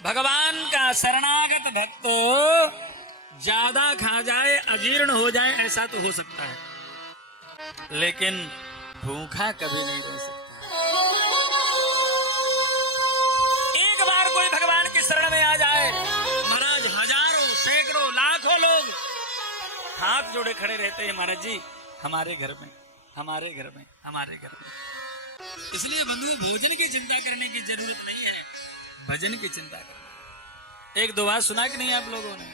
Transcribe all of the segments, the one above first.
भगवान का शरणागत भक्त ज्यादा खा जाए, अजीर्ण हो जाए, ऐसा तो हो सकता है, लेकिन भूखा कभी नहीं रह सकता। एक बार कोई भगवान की शरण में आ जाए, महाराज हजारों सैकड़ों लाखों लोग हाथ जोड़े खड़े रहते हैं, महाराज जी हमारे घर में, हमारे घर में, हमारे घर में। इसलिए बंधु, भोजन की चिंता करने की जरूरत नहीं है, भजन की चिंता करना। एक दो बात सुना कि नहीं आप लोगों ने?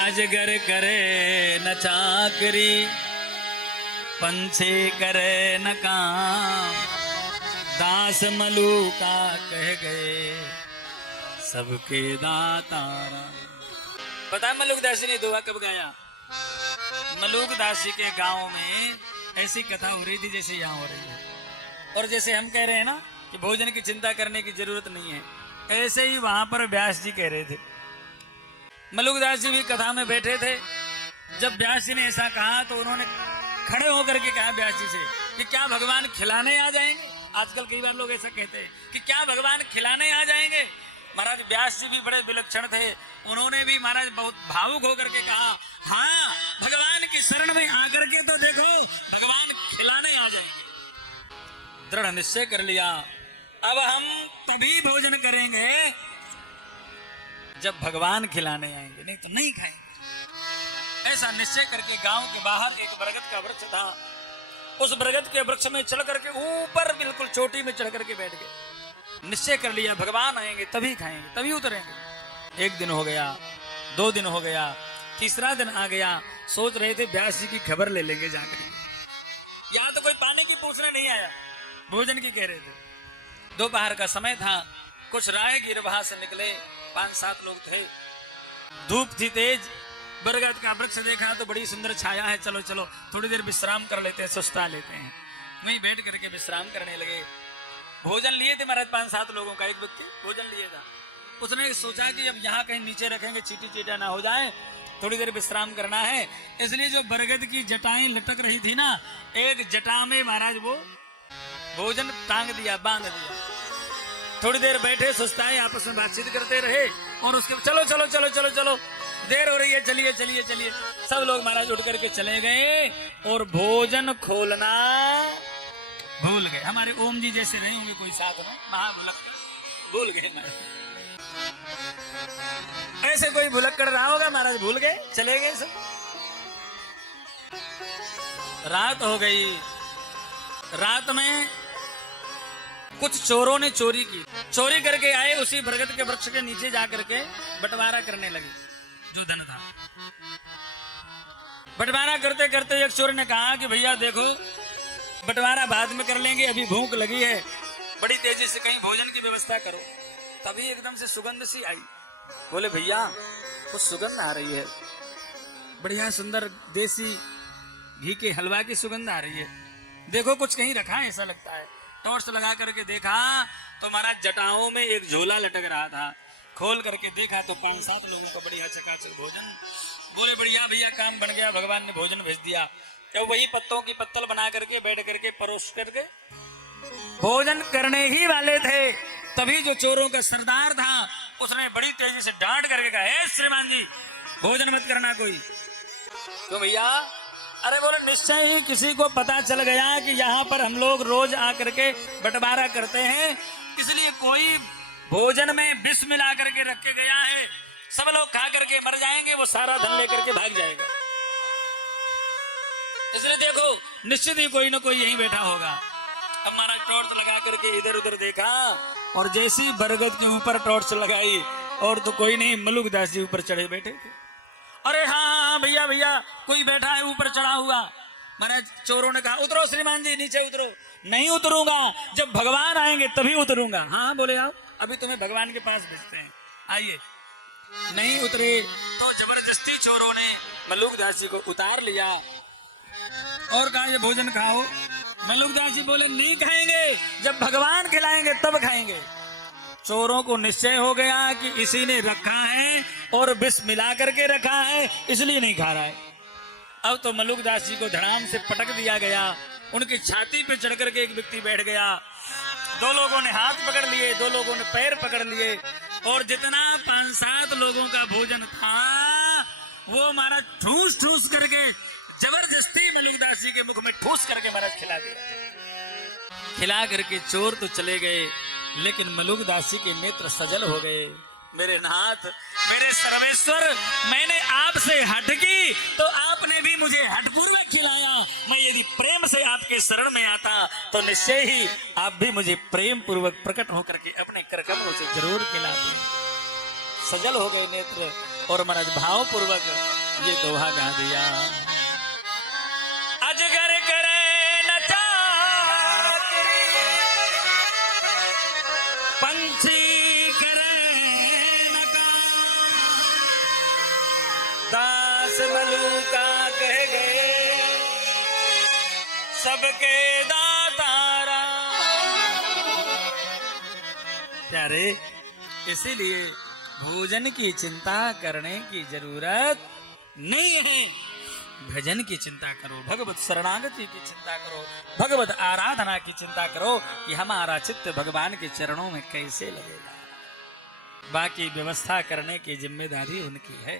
अजगर करे न चाकरी, पंछी करे न काम, दास मलूका कह गए सबके दाता। पता है मलूक दासी ने दुआ कब गाया? मलूक दासी के गांव में ऐसी कथा हो रही थी जैसे यहाँ हो रही है, और जैसे हम कह रहे हैं ना कि भोजन की चिंता करने की जरूरत नहीं है, ऐसे ही वहां पर व्यास जी कह रहे थे। मलूक दास जी भी कथा में बैठे थे। जब व्यास जी ने ऐसा कहा तो उन्होंने खड़े होकर के कहा व्यास जी से कि क्या भगवान खिलाने आ जाएंगे? आजकल कई बार लोग ऐसा कहते हैं कि क्या भगवान खिलाने आ जाएंगे। महाराज व्यास जी भी बड़े विलक्षण थे, उन्होंने भी महाराज बहुत भावुक होकर के कहा, हाँ भगवान की शरण में आकर के तो देखो, भगवान खिलाने आ जाएंगे। दृढ़ निश्चय कर लिया, अब हम तभी भोजन करेंगे जब भगवान खिलाने आएंगे, नहीं तो नहीं खाएंगे। ऐसा निश्चय करके गांव के बाहर एक बरगद का वृक्ष था, उस बरगद के वृक्ष में चढ़ करके ऊपर बिल्कुल चोटी में चढ़ करके बैठ गए। निश्चय कर लिया भगवान आएंगे तभी खाएंगे, तभी उतरेंगे। एक दिन हो गया, 2 दिन हो गया, तीसरा दिन आ गया। सोच रहे थे व्यास जी की खबर ले लेंगे जाकर। यहाँ तो कोई पानी की पूछने नहीं आया, भोजन की कह रहे थे। दोपहर का समय था, कुछ राहगीर वहां से निकले, 5-7 लोग थे। धूप थी तेज, बरगद का वृक्ष देखा तो बड़ी सुंदर छाया है, चलो चलो थोड़ी देर विश्राम कर लेते हैं, सुस्ता लेते हैं। वहीं बैठ करके विश्राम करने लगे। भोजन लिए थे महाराज 5-7 लोगों का, एक व्यक्ति भोजन लिए था। उसने सोचा कि अब यहाँ कहीं नीचे रखेंगे, चीटी चीटा ना हो जाए, थोड़ी देर विश्राम करना है। इसलिए जो बरगद की जटाएं लटक रही थी ना, एक जटा में महाराज वो भोजन टांग दिया, बांध दिया। थोड़ी देर बैठे, सुस्ताए, आपस में बातचीत करते रहे, और उसके चलो चलो चलो चलो चलो देर हो रही है, चलिए चलिए चलिए। सब लोग महाराज उठ करके चले गए और भोजन खोलना भूल गए। हमारे ओम जी जैसे रहे होंगे कोई साथ में, महाभुलक भूल गए महाराज। ऐसे कोई भुलक कर रहा होगा, महाराज भूल गए, चले गए सब। रात हो गई। रात में कुछ चोरों ने चोरी की, चोरी करके आए, उसी बरगद के वृक्ष के नीचे जाकर के बंटवारा करने लगे जो धन था। बंटवारा करते करते एक चोर ने कहा कि भैया देखो, बंटवारा बाद में कर लेंगे, अभी भूख लगी है, बड़ी तेजी से कहीं भोजन की व्यवस्था करो। तभी एकदम से सुगंध सी आई। बोले भैया कुछ सुगंध आ रही है, बढ़िया सुंदर देसी घी के हलवा की सुगंध आ रही है, देखो कुछ कहीं रखा है ऐसा लगता है। टॉर्च लगा करके देखा तो महाराज जटाओं में एक झोला लटक रहा था। खोल करके देखा तो 5-7 लोगों का बढ़िया चकाचक भोजन। बोले बढ़िया भैया काम बन गया, भगवान ने भोजन भेज दिया। जब वही पत्तों की पत्तल बना करके बैठ करके परोस करके भोजन करने ही वाले थे, तभी जो चोरों का सरदार था उसने बड़ी तेजी से डांट करके कहा, हे श्रीमान जी भोजन मत करना कोई। तो भैया, अरे बोले निश्चय ही किसी को पता चल गया कि यहाँ पर हम लोग रोज आकर के बंटवारा करते हैं, इसलिए कोई भोजन में विष मिला करके रख के गया है, सब लोग खा करके मर जाएंगे, वो सारा धन लेकर के भाग जाएगा। इसलिए देखो निश्चित ही कोई ना कोई यहीं बैठा होगा। अब महाराज टॉर्च लगा करके इधर उधर देखा, और जैसी बरगद के ऊपर टॉर्च लगाई और तो कोई नहीं, मलूक दास जी ऊपर चढ़े बैठे थे। अरे हाँ हाँ भैया भैया कोई बैठा है ऊपर चढ़ा हुआ। महाराज चोरों ने कहा उतरो श्रीमान जी, नीचे उतरो। नहीं उतरूंगा, जब भगवान आएंगे तभी उतरूंगा। हाँ बोले आओ, अभी तुम्हें भगवान के पास भेजते हैं, आइए। नहीं उतरे तो जबरदस्ती चोरों ने मलूक दास जी को उतार लिया और कहा ये भोजन खाओ। मलूक दास जी बोले नहीं खाएंगे, जब भगवान खिलाएंगे तब खाएंगे। चोरों को निश्चय हो गया कि इसी ने रखा है और विष मिला करके रखा है, इसलिए नहीं खा रहा है। अब तो मलूक दास जी को धड़ाम से पटक दिया गया, उनकी छाती पे चढ़ करके एक व्यक्ति बैठ गया दो लोगों ने हाथ पकड़ लिए, दो लोगों ने पैर पकड़ लिए, और जितना 5-7 लोगों का भोजन था वो महाराज ठूस ठूस करके जबरदस्ती मलुकदास जी के मुख में ठूस करके महाराज खिला दिया। खिला करके चोर तो चले गए, लेकिन मलुकदास जी के नेत्र सजल हो गए। मेरे नाथ, मेरे सर्वेश्वर, मैंने आपसे हट की तो आपने भी मुझे हठपूर्वक खिलाया। मैं यदि प्रेम से आपके शरण में आता तो निश्चय ही आप भी मुझे प्रेम पूर्वक प्रकट होकर के अपने करकमलों से जरूर खिलाते। सजल हो गए नेत्र और महाराज भाव पूर्वक ये दोहा गा दिया। अजगर करे न चाकरी, पंछी दास मलुका कह गए सबके दातारा। प्यारे, इसीलिए भोजन की चिंता करने की जरूरत नहीं है। भजन की चिंता करो, भगवत शरणागति की चिंता करो, भगवत आराधना की चिंता करो कि हमारा चित्त भगवान के चरणों में कैसे लगेगा। बाकी व्यवस्था करने की जिम्मेदारी उनकी है।